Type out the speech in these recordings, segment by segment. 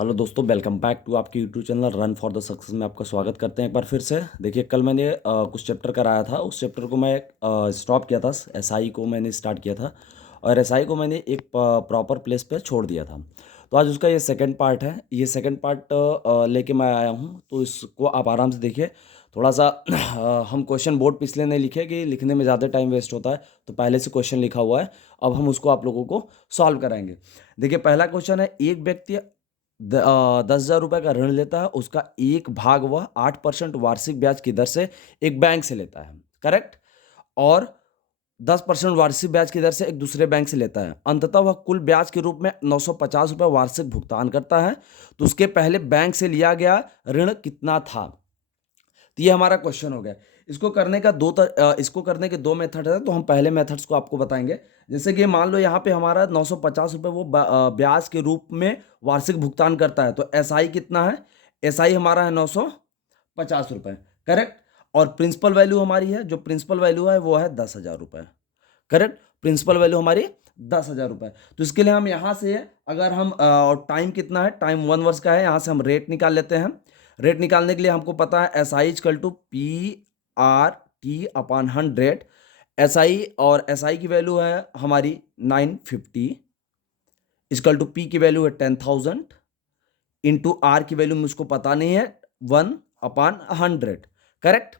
Hello दोस्तों, welcome back to आपके YouTube channel run for the success में आपका स्वागत करते हैं एक बार फिर से। देखिए, कल मैंने कुछ चैप्टर कराया था। उस चैप्टर को मैं स्टॉप किया था। एसआई को मैंने स्टार्ट किया था और एसआई को मैंने एक प्रॉपर प्लेस पे छोड़ दिया था। तो आज उसका ये सेकंड पार्ट है। ये सेकंड पार्ट लेके मैं आया हूँ, तो इसको आप आराम से देखिए। थोड़ा सा हम क्वेश्चन बोर्ड पे इसलिए नहीं लिखे कि लिखने में ज़्यादा टाइम वेस्ट होता है, तो पहले से क्वेश्चन लिखा हुआ है। अब हम उसको आप लोगों को सॉल्व कराएंगे। देखिए, पहला क्वेश्चन है, एक व्यक्ति 10,000 रुपये का ऋण लेता है। उसका एक भाग वह 8% वार्षिक ब्याज की दर से एक बैंक से लेता है, करेक्ट। और 10% वार्षिक ब्याज की दर से एक दूसरे बैंक से लेता है। अंततः वह कुल ब्याज के रूप में 950 रुपये वार्षिक भुगतान करता है। तो उसके पहले बैंक से लिया गया ऋण कितना था? तो ये हमारा क्वेश्चन हो गया। इसको करने के दो मेथड है, तो हम पहले मेथड्स को आपको बताएंगे। जैसे कि मान लो यहाँ पे हमारा 950 रुपये वो ब्याज के रूप में वार्षिक भुगतान करता है। तो एसआई कितना है? एसआई हमारा है 950 रुपये, करेक्ट। और प्रिंसिपल वैल्यू हमारी है, जो प्रिंसिपल वैल्यू है वो है 10,000 रुपये, करेक्ट। प्रिंसिपल वैल्यू हमारी 10,000 रुपये। तो इसके लिए हम यहाँ से, अगर हम टाइम कितना है, टाइम 1 वर्ष का है, यहाँ से हम रेट निकाल लेते हैं। रेट निकालने के लिए हमको पता है S I is equal to P/T/100। S I और एस आई की वैल्यू है हमारी 950, इजकल टू पी की वैल्यू है 10,000, इंटू आर की वैल्यू मुझको पता नहीं है, 1/100, करेक्ट।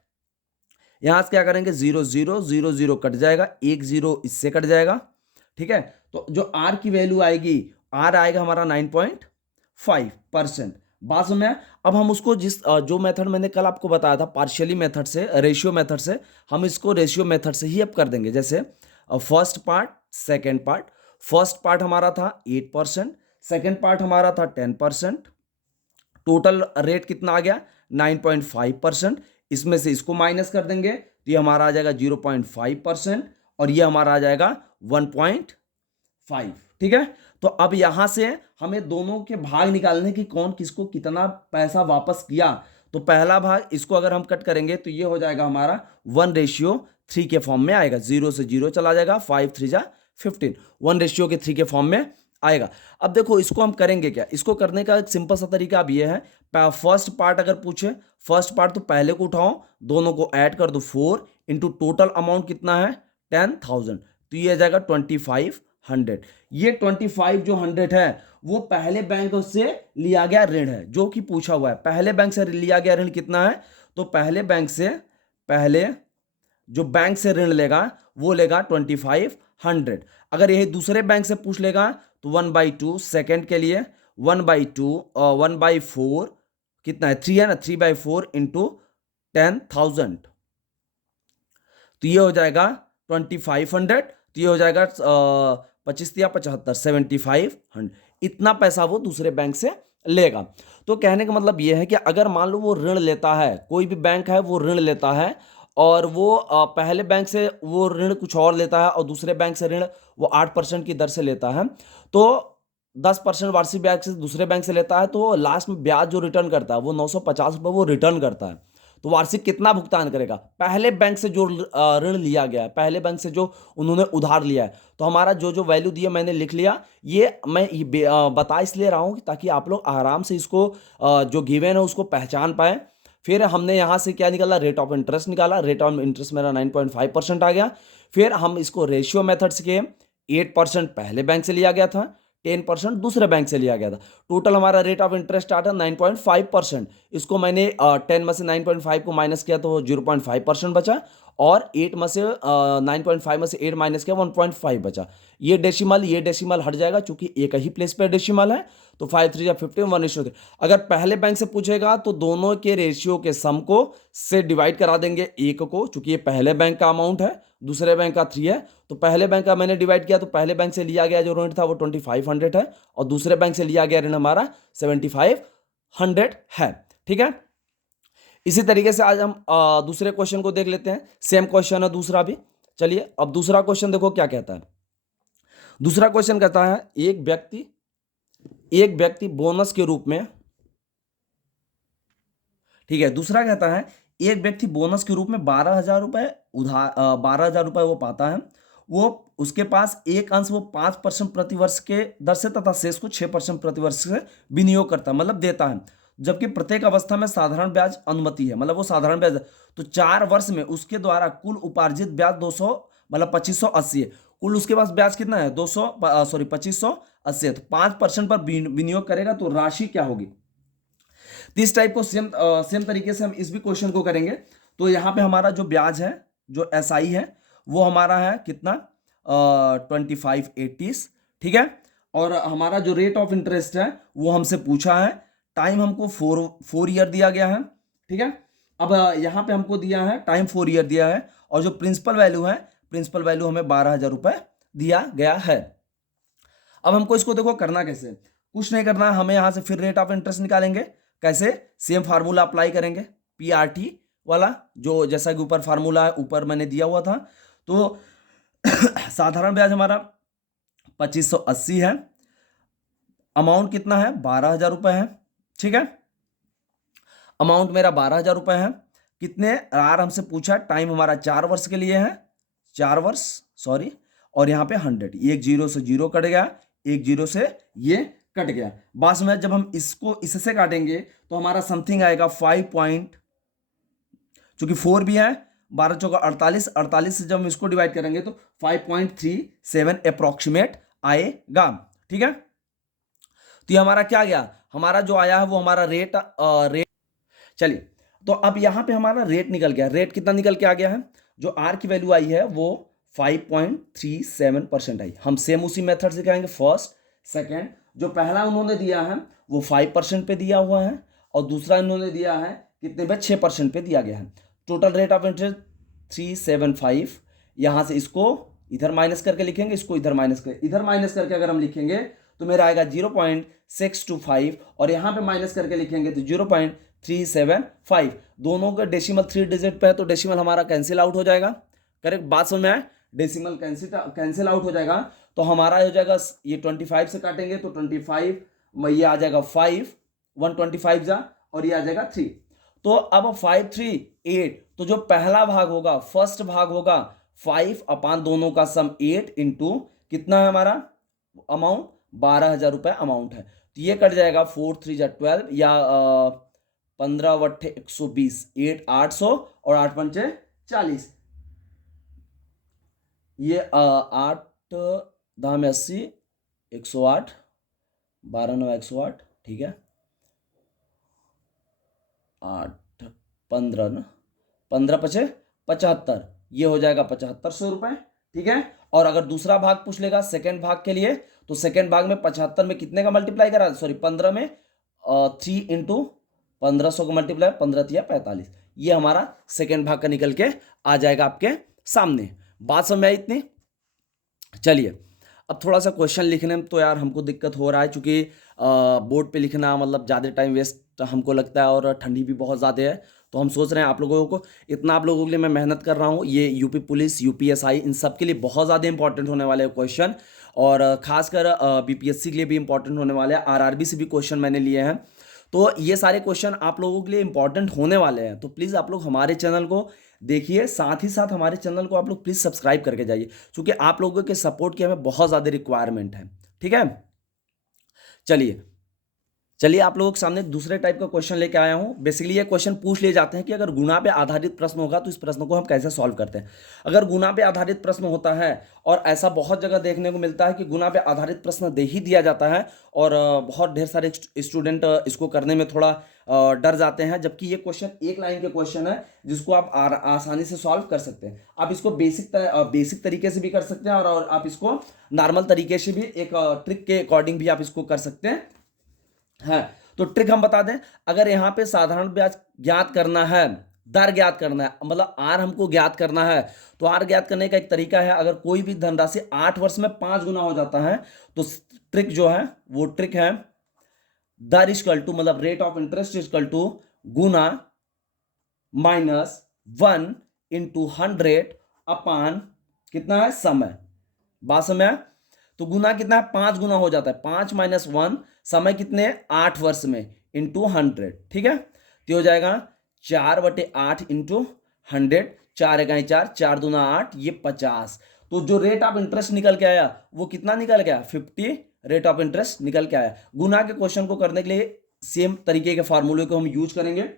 यहां से क्या करेंगे, 0 0 0 0 कट जाएगा, एक जीरो इससे कट जाएगा, ठीक है। तो जो आर की वैल्यू आएगी, आर आएगा हमारा 9.5%। बात समझ में आया? अब हम उसको जो मेथड मैंने कल आपको बताया था, पार्शियली मेथड से, रेशियो मेथड से, हम इसको रेशियो मेथड से ही अब कर देंगे। जैसे first part, second part. First part हमारा था 8%, सेकेंड पार्ट हमारा था 10%। टोटल रेट कितना आ गया? 9.5%। इसमें से इसको माइनस कर देंगे तो ये हमारा आ जाएगा 0.5%, और ये हमारा आ जाएगा 1.5, ठीक है। तो अब यहां से हमें दोनों के भाग निकालने की, कौन किसको कितना पैसा वापस किया। तो पहला भाग इसको अगर हम कट करेंगे तो ये हो जाएगा हमारा 1:3 के फॉर्म में आएगा। 0 से 0 चला जाएगा, 5 3 जा 15, 1:3 के फॉर्म में आएगा। अब देखो, इसको हम करेंगे क्या? इसको करने का एक सिंपल सा तरीका अब ये है, फर्स्ट पार्ट अगर पूछे, फर्स्ट पार्ट तो पहले को उठाओ, दोनों को ऐड कर दो, 4 इंटू टोटल अमाउंट कितना है 10,000, तो ये आ जाएगा 2,500। ये 25 जो 100 है वो पहले बैंक से लिया गया ऋण है, जो कि पूछा हुआ है। पहले बैंक से लिया गया ऋण कितना है? तो पहले जो बैंक से ऋण लेगा वो लेगा 2,500। अगर यही दूसरे बैंक से पूछ लेगा तो 1/2, सेकेंड के लिए 1/2, 1/4 कितना है, 3 है ना, 3/4 इंटू 10,000, तो ये हो जाएगा 2,500। तो ये हो जाएगा 25 या 75, 7,500। इतना पैसा वो दूसरे बैंक से लेगा। तो कहने का मतलब ये है कि अगर मान लो वो ऋण लेता है, कोई भी बैंक है वो ऋण लेता है, और वो पहले बैंक से वो ऋण कुछ और लेता है, और दूसरे बैंक से ऋण वो 8% की दर से लेता है, तो 10% वार्षिक ब्याज से दूसरे बैंक से लेता है, तो लास्ट में ब्याज जो रिटर्न करता है वो 950 रुपये वो रिटर्न करता है। तो वार्षिक कितना भुगतान करेगा? पहले बैंक से जो ऋण लिया गया है, पहले बैंक से जो उन्होंने उधार लिया है, तो हमारा जो जो वैल्यू दिया मैंने लिख लिया। ये मैं बता इसलिए रहा हूं ताकि आप लोग आराम से इसको जो गिवन है उसको पहचान पाए। फिर हमने यहां से क्या निकाला, रेट ऑफ इंटरेस्ट निकाला। रेट ऑफ इंटरेस्ट मेरा 9.5% आ गया। फिर हम इसको रेशियो मेथड्स के, 8% पहले बैंक से लिया गया था, 10% दूसरे बैंक से लिया गया था। टोटल हमारा रेट ऑफ इंटरेस्ट आता है 9.5%। इसको मैंने 10 में से 9.5 को माइनस किया तो 0.5% बचा, और 8 में से 9.5 में से 8 माइनस किया 1.5 बचा। ये डेसिमल हट जाएगा, चूंकि एक ही प्लेस पे डेसिमल है। तो 5 3 15, 1:3। अगर पहले बैंक से पूछेगा तो दोनों के रेशियो के सम को से डिवाइड करा देंगे एक को, चूंकि ये पहले बैंक का अमाउंट है, दूसरे बैंक का 3 है। तो पहले बैंक का मैंने डिवाइड किया, तो पहले बैंक से लिया गया जो ऋण था वो 2,500 है, और दूसरे बैंक से लिया गया ऋण हमारा 7,500 है, ठीक है। इसी तरीके से आज हम दूसरे क्वेश्चन को देख लेते हैं। सेम क्वेश्चन है दूसरा भी। चलिए, अब दूसरा क्वेश्चन देखो क्या कहता है। दूसरा क्वेश्चन कहता है, एक व्यक्ति बोनस के रूप में, ठीक है, दूसरा कहता है एक व्यक्ति बोनस के रूप में 12,000 रुपए 12,000 रुपए वो पाता है। वो उसके पास एक अंश वो 5% प्रतिवर्ष के दर से तथा शेष को 6% प्रतिवर्ष से विनियोग करता है, मतलब देता है, जबकि प्रत्येक अवस्था में साधारण ब्याज अनुमति है, मतलब वो साधारण ब्याज। तो 4 वर्ष में उसके द्वारा कुल उपार्जित ब्याज 200 मतलब 2580 है। कुल उसके पास ब्याज कितना है 2580 है। तो 5% पर विनियोग करेगा तो राशि क्या होगी। तो इस टाइप को सेम तरीके से हम इस भी क्वेश्चन को करेंगे। तो यहाँ पे हमारा जो ब्याज है जो एसआई है वो हमारा है कितना 2580, ठीक है। और हमारा जो रेट ऑफ इंटरेस्ट है वो हमसे पूछा है, टाइम हमको 4 ईयर दिया गया है, ठीक है। अब यहाँ पे हमको दिया है टाइम 4 ईयर दिया है, और जो प्रिंसिपल वैल्यू है, प्रिंसिपल वैल्यू हमें 12,000 रुपए दिया गया है। अब हमको इसको देखो करना कैसे, कुछ नहीं करना है, हमें यहां से फिर रेट ऑफ इंटरेस्ट निकालेंगे। कैसे, सेम फार्मूला अप्लाई करेंगे, पीआरटी वाला, जो जैसा कि ऊपर फार्मूला है ऊपर मैंने दिया हुआ था। तो साधारण ब्याज हमारा 2580 है, अमाउंट कितना है 12,000 रुपए है, ठीक है। अमाउंट मेरा 12,000 रुपए है। कितने आर हमसे पूछा, टाइम हमारा 4 वर्ष के लिए है, 4 वर्ष सॉरी, और यहाँ पे 100, एक जीरो से जीरो कट गया, एक जीरो से ये कट गया। बाद में जब हम इसको इससे काटेंगे तो हमारा समथिंग आएगा 5 चूंकि 4 भी है, 12 चौका 48, 48 से जब हम इसको डिवाइड करेंगे तो 5.37 अप्रोक्सीमेट आएगा, ठीक है। तो ये हमारा क्या गया, हमारा जो आया है वो हमारा रेट चलिए, तो अब यहां पे हमारा रेट निकल गया। रेट कितना निकल के आ गया है, जो आर की वैल्यू आई है वो 5.37% आई। हम सेम उसी मेथड से करेंगे, फर्स्ट सेकेंड, जो पहला उन्होंने दिया है वो 5% पे दिया हुआ है, और दूसरा इन्होंने दिया है कितने पे 6% पे दिया गया है। टोटल रेट ऑफ इंटरेस्ट 375, यहां से इसको इधर माइनस करके लिखेंगे, इसको इधर माइनस करके अगर हम लिखेंगे तो मेरा आएगा 0.625, और यहां पे माइनस करके लिखेंगे तो 0.375। दोनों का डेसिमल 3 डिजिट पे है तो डेसिमल हमारा कैंसिल आउट हो जाएगा। करेक्ट बात समझ में आए, डेसिमल कैंसिल आउट हो जाएगा। तो हमारा हो जाएगा, ये 25 से काटेंगे तो 25 में ये आ जाएगा 5, 125 जा, और ये आ जाएगा 3। तो अब 538, तो जो पहला भाग होगा, फर्स्ट भाग होगा 5 अपान दोनों का सम 8 इंटू कितना है हमारा अमाउंट, 12,000 रुपए अमाउंट है। तो ये कट जाएगा 4 3 जा 12, या 15 वट्ठे 120, 8 800, और 8 पंचे 40, ये 8 10 में 80, 108, 12 9 108, ठीक है। 8 15 ना 15 पचे 75, ये हो जाएगा 7500 रुपए, ठीक है। और अगर दूसरा भाग पूछ लेगा सेकेंड भाग के लिए, तो सेकेंड भाग में 75 में कितने का मल्टीप्लाई करा, सॉरी 15 में 3 इंटू 1500 का मल्टीप्लाई, 15 तिया 45, ये हमारा सेकेंड भाग का निकल के आ जाएगा आपके सामने। बात समझ में आई इतनी। चलिए, अब थोड़ा सा क्वेश्चन लिखने में तो यार हमको दिक्कत हो रहा है, क्योंकि बोर्ड पे लिखना मतलब ज़्यादा टाइम वेस्ट हमको लगता है, और ठंडी भी बहुत ज़्यादा है। तो हम सोच रहे हैं आप लोगों को, इतना आप लोगों के लिए मैं मेहनत कर रहा हूँ, ये यूपी पुलिस, यूपीएसआई, इन सब के लिए बहुत ज़्यादा इंपॉर्टेंट होने वाले क्वेश्चन, और खासकर बीपीएससी के लिए भी इंपॉर्टेंट होने वाले हैं, आरआरबी से भी क्वेश्चन मैंने लिए हैं। तो ये सारे क्वेश्चन आप लोगों के लिए इंपॉर्टेंट होने वाले हैं। तो प्लीज़ आप लोग हमारे चैनल को देखिए, साथ ही साथ हमारे चैनल को आप लोग प्लीज़ सब्सक्राइब करके जाइए, क्योंकि आप लोगों के सपोर्ट की हमें बहुत ज़्यादा रिक्वायरमेंट है, ठीक है। चलिए आप लोगों के सामने दूसरे टाइप का क्वेश्चन लेके आया हूं। बेसिकली ये क्वेश्चन पूछ लिए जाते हैं कि अगर गुणा पे आधारित प्रश्न होगा तो इस प्रश्न को हम कैसे सॉल्व करते हैं। अगर गुणा पे आधारित प्रश्न होता है, और ऐसा बहुत जगह देखने को मिलता है कि गुणा पे आधारित प्रश्न दे ही दिया जाता है, और बहुत ढेर सारे स्टूडेंट इसको करने में थोड़ा डर जाते हैं, जबकि ये क्वेश्चन एक लाइन के क्वेश्चन है जिसको आप आसानी से सॉल्व कर सकते हैं। आप इसको बेसिक तरीके से भी कर सकते हैं, और आप इसको नॉर्मल तरीके से भी एक ट्रिक के अकॉर्डिंग भी आप इसको कर सकते हैं। है तो ट्रिक हम बता दें, अगर यहाँ पे साधारण ब्याज ज्ञात करना है, दर ज्ञात करना है, मतलब आर हमको ज्ञात करना है, तो आर ज्ञात करने का एक तरीका है, अगर कोई भी धनराशि 8 वर्ष में 5 गुना हो जाता है, तो ट्रिक जो है वो ट्रिक है दर इक्वल टू, मतलब rate of interest equal to गुना -1 इंटू 100 अपान कितना है समय। बात समय, तो गुना कितना है 5 गुना हो जाता है, 5 - 1, समय कितने 8 वर्ष में इंटू 100, ठीक है। तो हो जाएगा 4/8 इंटू 100, 4 × 4, 4 दूना 8, ये 50। तो जो रेट ऑफ इंटरेस्ट निकल के आया वो कितना निकल गया, 50 रेट ऑफ इंटरेस्ट निकल के आया। गुना के क्वेश्चन को करने के लिए सेम तरीके के फार्मूले को हम यूज करेंगे।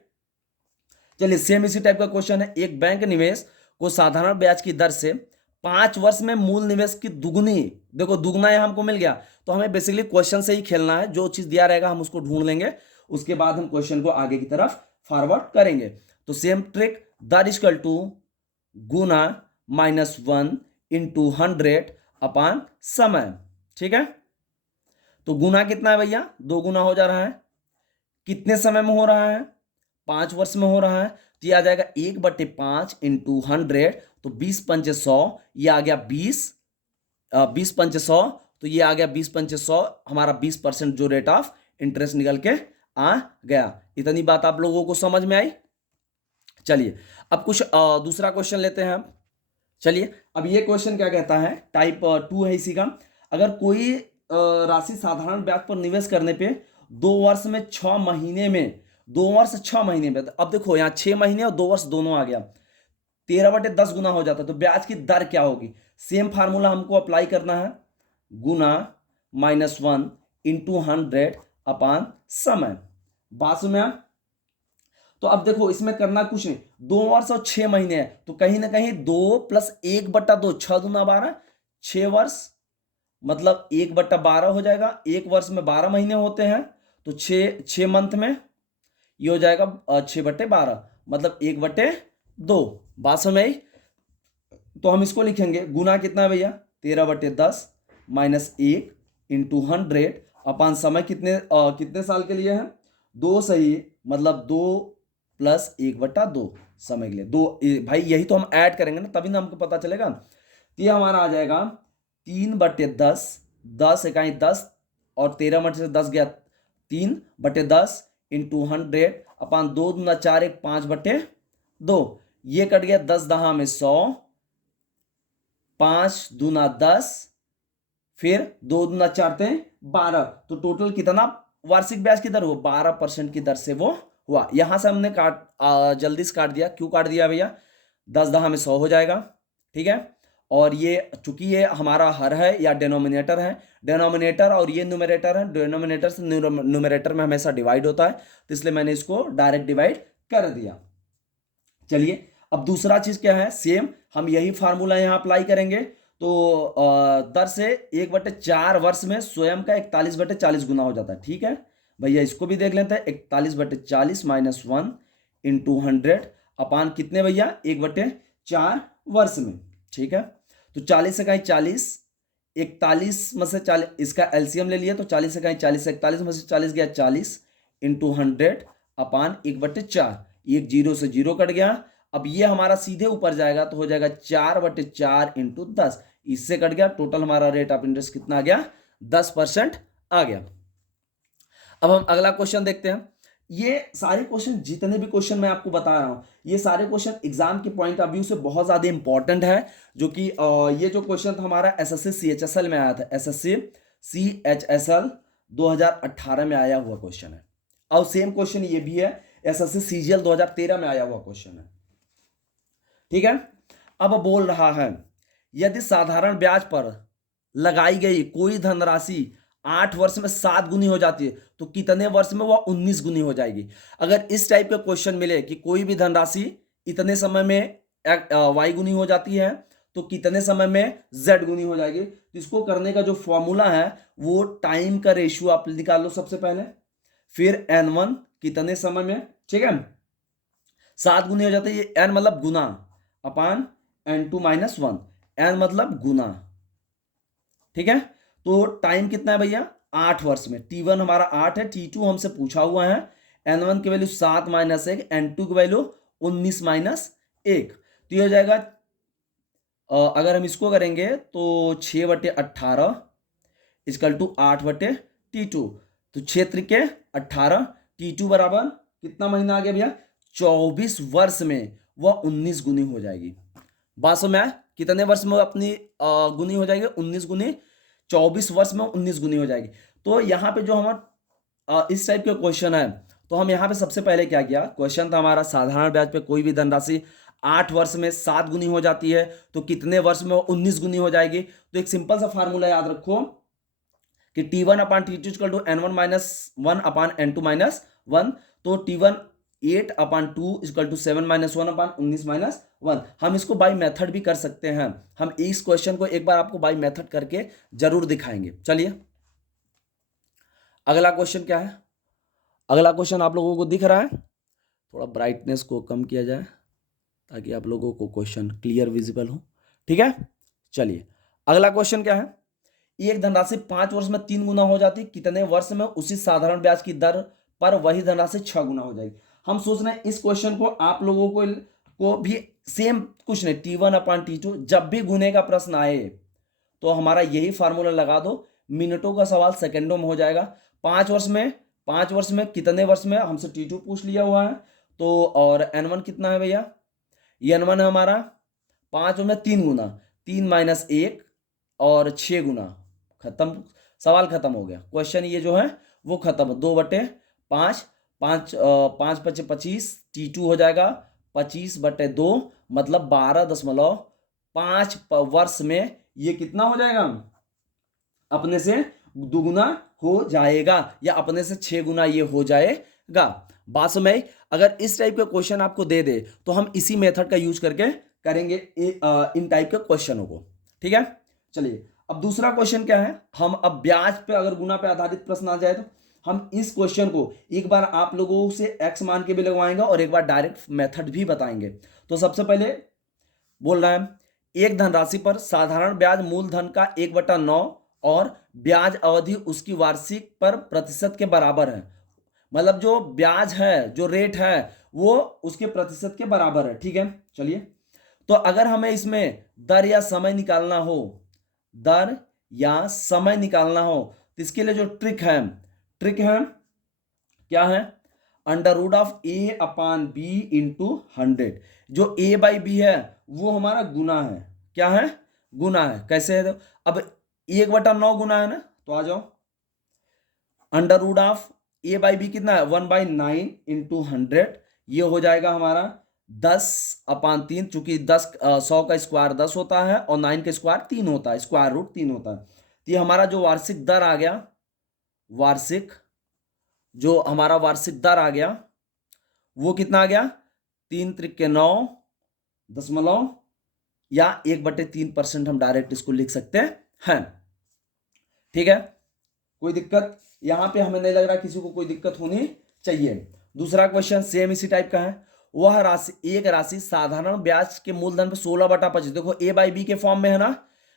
चलिए सेम इसी टाइप का क्वेश्चन है, एक बैंक निवेश को साधारण ब्याज की दर से 5 वर्ष में मूल निवेश की दुगुनी, देखो दुगना यहां हमको मिल गया, तो हमें बेसिकली क्वेश्चन से ही खेलना है, जो चीज दिया रहेगा हम उसको ढूंढ लेंगे, उसके बाद हम क्वेश्चन को आगे की तरफ फॉरवर्ड करेंगे। तो सेम ट्रिक, दर इक्वल टू गुना -1 इंटू 100 अपान समय, ठीक है। तो गुना कितना है भैया, 2 गुना हो जा रहा है, कितने समय में हो रहा है, 5 वर्ष में हो रहा है, तो ये आ जाएगा 1/5 इंटू 100, तो 20 पंचे 100, ये आ गया 20 पंचे 100, तो ये आ गया 20 पंचे 100, हमारा 20% जो रेट ऑफ इंटरेस्ट निकल के आ गया। इतनी बात आप लोगों को समझ में आई। चलिए अब कुछ दूसरा क्वेश्चन लेते हैं हम। चलिए अब ये क्वेश्चन क्या कहता है, टाइप 2 है इसी का, अगर कोई राशि साधारण ब्याज पर निवेश करने पे 2 वर्ष में 6 महीने में, 2 वर्ष 6 महीने में, अब देखो यहाँ 6 महीने और 2 वर्ष दोनों आ गया, 13/10 गुना हो जाता है, तो ब्याज की दर क्या होगी। सेम फार्मूला हमको अप्लाई करना है, गुना -1 इंटू 100 अपान समय, बात में। तो अब देखो इसमें करना कुछ नहीं, 2 वर्ष और 6 महीने है, तो कहीं ना कहीं 2 + 1/2, 6 दूना 12, 6 वर्ष मतलब 1/12 हो जाएगा। एक वर्ष में 12 महीने होते हैं, तो 6 मंथ में ये हो जाएगा 6/12, मतलब 1/2। बात समझ आई। तो हम इसको लिखेंगे, गुना कितना है भैया, 13/10 -1 इंटू 100 अपान समय, कितने साल के लिए है, 2 सही, मतलब 2 + 1/2 समय के लिए 2। भाई यही तो हम ऐड करेंगे ना, तभी ना हमको पता चलेगा। तो ये हमारा आ जाएगा 3/10, 10 इकाई 10, और 13 में से 10 गया, 3/10 इंटू 100 अपान 2 दूना 4, 1 5/2, ये कट गया, 10 दहा में 100, 5 दूना 10, फिर 2 दूना 4 12, तो टोटल कितना वार्षिक ब्याज की दर हुआ, 12% की दर से वो हुआ। यहां से हमने जल्दी से काट दिया, क्यों काट दिया भैया, 10 दहा में 100 हो जाएगा, ठीक है। और ये चूंकि ये हमारा हर है या डेनोमिनेटर है, डेनोमिनेटर और ये न्यूमरेटर है, डेनोमिनेटर से न्यूमरेटर में हमेशा डिवाइड होता है, तो इसलिए मैंने इसको डायरेक्ट डिवाइड कर दिया। चलिए अब दूसरा चीज क्या है, सेम हम यही फार्मूला यहां अप्लाई करेंगे। तो दर से 1/4 वर्ष में स्वयं का 41/40 गुना हो जाता है, ठीक है भैया। इसको भी देख लेते हैं, 41/40 -1 इंटू 100 अपान कितने भैया, 1/4 वर्ष में, ठीक है। तो 40 से कहीं 40, 41 में से 40, इसका एलसीएम ले लिया, तो 40 से कहीं 40, 41 में से 40 गया 40 इंटू 100 अपान 1/4, एक 0 से 0 कट गया। अब ये हमारा सीधे ऊपर जाएगा, तो हो जाएगा 4/4 इंटू 10, इससे कट गया, टोटल हमारा रेट ऑफ इंटरेस्ट कितना आ गया, 10% आ गया। अब हम अगला क्वेश्चन देखते हैं। ये सारे क्वेश्चन, जितने भी क्वेश्चन मैं आपको बता रहा हूं, ये सारे क्वेश्चन एग्जाम के पॉइंट ऑफ व्यू से बहुत ज्यादा इंपॉर्टेंट है, जो कि ये जो क्वेश्चन था हमारा एसएससी सीएचएसएल में आया था, एसएससी सीएचएसएल 2018 में आया हुआ क्वेश्चन है, और सेम क्वेश्चन ये भी है, एसएससी सीजीएल 2013 में आया हुआ क्वेश्चन है, ठीक है। अब बोल रहा है, यदि साधारण ब्याज पर लगाई गई कोई धनराशि 8 वर्ष में 7 गुनी हो जाती है, तो कितने वर्ष में वह 19 गुनी हो जाएगी। अगर इस टाइप का क्वेश्चन मिले कि कोई भी धनराशि इतने समय में y गुनी हो जाती है, तो कितने समय में z गुनी हो जाएगी, तो इसको करने का जो फॉर्मूला है वो टाइम का रेशियो आप निकाल लो सबसे पहले, फिर n1 कितने समय में, ठीक है, 7 गुनी हो जाती है, ये n मतलब गुना अपान n2 -1, n मतलब गुना, ठीक है। तो टाइम कितना है भैया, 8 वर्ष में, t1 हमारा 8 है, t2 हमसे पूछा हुआ है, n1 की वैल्यू 7 - 1, n2 की वैल्यू 19 - 1, तो ये हो जाएगा, अगर हम इसको करेंगे तो 6/18 इक्वल टू 8/t2, तो क्षेत्र के 18, t2 बराबर कितना महीना आ गया भैया, 24 वर्ष में वह 19 गुनी हो जाएगी। बात समझ में, कितने वर्ष में अपनी गुनी हो जाएगी, 19 गुनी, 24 वर्ष में 19 गुनी हो जाएगी। तो यहाँ पे जो हमारा इस टाइप के क्वेश्चन है, तो हम यहाँ पे सबसे पहले क्या किया, क्वेश्चन था हमारा साधारण ब्याज पे कोई भी धनराशि 8 वर्ष में 7 गुनी हो जाती है, तो कितने वर्ष में 19 गुनी हो जाएगी। तो एक सिंपल सा फार्मूला याद रखो कि T1 upon T2 equal to N1 minus 1 upon N2 minus 1। तो T1 8 अपान 2 equal to 7 minus 1 upon 19 minus 1। हम इसको बाई मेथड भी कर सकते हैं। हम इस क्वेश्चन को एक बार आपको बाई मेथड करके जरूर दिखाएंगे। चलिए अगला क्वेश्चन क्या है। अगला क्वेश्चन आप लोगों को दिख रहा है, थोड़ा ब्राइटनेस को कम किया जाए ताकि आप लोगों को क्वेश्चन क्लियर विजिबल हो। ठीक है, चलिए अगला क्वेश्चन क्या है। एक धनराशि 5 वर्ष में 3 गुना हो जाती, कितने वर्ष में उसी साधारण ब्याज की दर पर वही धनराशि 6 गुना हो जाएगी। हम सोच रहे हैं इस क्वेश्चन को आप लोगों को भी सेम कुछ नहीं, T1 अपान T2 जब भी गुने का प्रश्न आए तो हमारा यही फार्मूला लगा दो, मिनटों का सवाल सेकंडों में हो जाएगा। 5 वर्ष में कितने वर्ष में हमसे T2 पूछ लिया हुआ है, तो और N1 कितना है भैया, ये N1 है हमारा 5 में 3 गुना, 3 माइनस 1 और 6 गुना, खत्म, सवाल खत्म हो गया। क्वेश्चन ये जो है वो खत्म। 2/5, 5 × 25, T2 हो जाएगा 25/2, मतलब 12.5 वर्ष में ये कितना हो जाएगा, अपने से दुगुना हो जाएगा या अपने से 6 गुना ये हो जाएगा। बात समझ। अगर इस टाइप का क्वेश्चन आपको दे दे तो हम इसी मेथड का यूज करके करेंगे इन टाइप के क्वेश्चनों को। ठीक है, चलिए अब दूसरा क्वेश्चन क्या है। हम अब ब्याज पे अगर गुना पे आधारित प्रश्न आ जाए तो हम इस क्वेश्चन को एक बार आप लोगों से एक्स मान के भी लगवाएंगे और एक बार डायरेक्ट मेथड भी बताएंगे। तो सबसे पहले बोल रहा है, एक धनराशि पर साधारण ब्याज मूलधन का 1/9 और ब्याज अवधि उसकी वार्षिक पर प्रतिशत के बराबर है। मतलब जो ब्याज है, जो रेट है वो उसके प्रतिशत के बराबर है। ठीक है, चलिए तो अगर हमें इसमें दर या समय निकालना हो, दर या समय निकालना हो तो इसके लिए जो ट्रिक है क्या है, √A अपान B इंटू 100। जो A बाई B है वो हमारा गुना है, क्या है, गुना है। कैसे है, अब 1/9 गुना है ना, तो आ जाओ, √A बाई B कितना है, 1/9 इंटू 100, ये हो जाएगा हमारा 10/3, चूंकि 100 का स्क्वायर 10 होता है और 9 का स्क्वायर 3 होता है, स्क्वायर रूट 3 होता है। तो ये हमारा जो वार्षिक दर आ गया, जो हमारा वार्षिक दर आ गया वो कितना आ गया, 3 × 9 दशमलव या 1/3% हम डायरेक्ट इसको लिख सकते हैं। ठीक है, कोई दिक्कत यहां पे हमें नहीं लग रहा किसी को कोई दिक्कत होनी चाहिए। दूसरा क्वेश्चन सेम इसी टाइप का है। वह राशि, एक राशि साधारण ब्याज के मूलधन पे 16/25, देखो A बाई B के फॉर्म में है ना,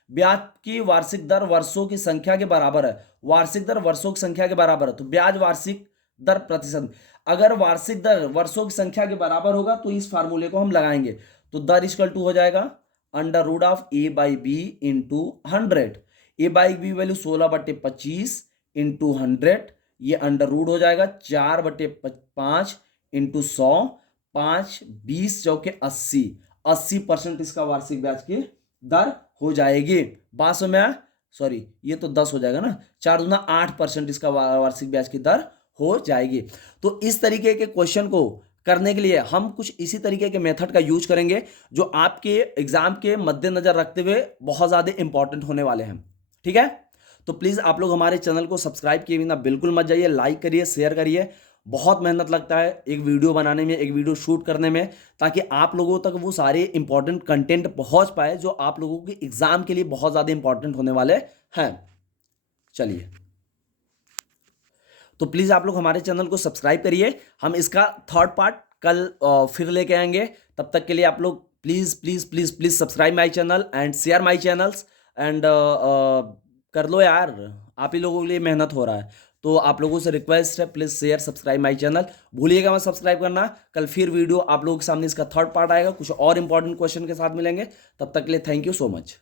ब्याज की वार्षिक दर वर्षों की संख्या के बराबर है, वार्षिक दर वर्षों की संख्या के बराबर है, तो ब्याज वार्षिक दर प्रतिशत, अगर वार्षिक दर वर्षों की संख्या के बराबर होगा तो इस फार्मूले को हम लगाएंगे। तो दर इक्वल टू हो जाएगा √A by B into 100। A by B value 16/25 into 100, ये √ हो जाएगा 4/5 इंटू 100, 5 20 चौके 80% इसका वार्षिक ब्याज की दर हो जाएगी। बात समझ में, सॉरी ये तो 10 हो जाएगा ना, 4 दूना 8% इसका वार्षिक ब्याज की दर हो जाएगी। तो इस तरीके के क्वेश्चन को करने के लिए हम कुछ इसी तरीके के मेथड का यूज करेंगे जो आपके एग्जाम के मद्देनजर रखते हुए बहुत ज्यादा इंपॉर्टेंट होने वाले हैं। ठीक है, तो प्लीज आप लोग हमारे चैनल को सब्सक्राइब किए बिना बिल्कुल मत जाइए, लाइक करिए, शेयर करिए। बहुत मेहनत लगता है एक वीडियो बनाने में, एक वीडियो शूट करने में, ताकि आप लोगों तक वो सारे इंपॉर्टेंट कंटेंट पहुंच पाए जो आप लोगों के एग्जाम के लिए बहुत ज्यादा इंपॉर्टेंट होने वाले हैं। चलिए, तो प्लीज आप लोग हमारे चैनल को सब्सक्राइब करिए। हम इसका थर्ड पार्ट कल फिर लेके आएंगे। तब तक के लिए आप लोग please please please please subscribe my channel and share my channels and कर लो यार, आप ही लोगों के लिए मेहनत हो रहा है, तो आप लोगों से रिक्वेस्ट है please share subscribe my channel, भूलिएगा मत सब्सक्राइब करना। कल फिर वीडियो आप लोगों के सामने इसका थर्ड पार्ट आएगा, कुछ और इंपॉर्टेंट क्वेश्चन के साथ मिलेंगे। तब तक के लिए थैंक यू सो मच।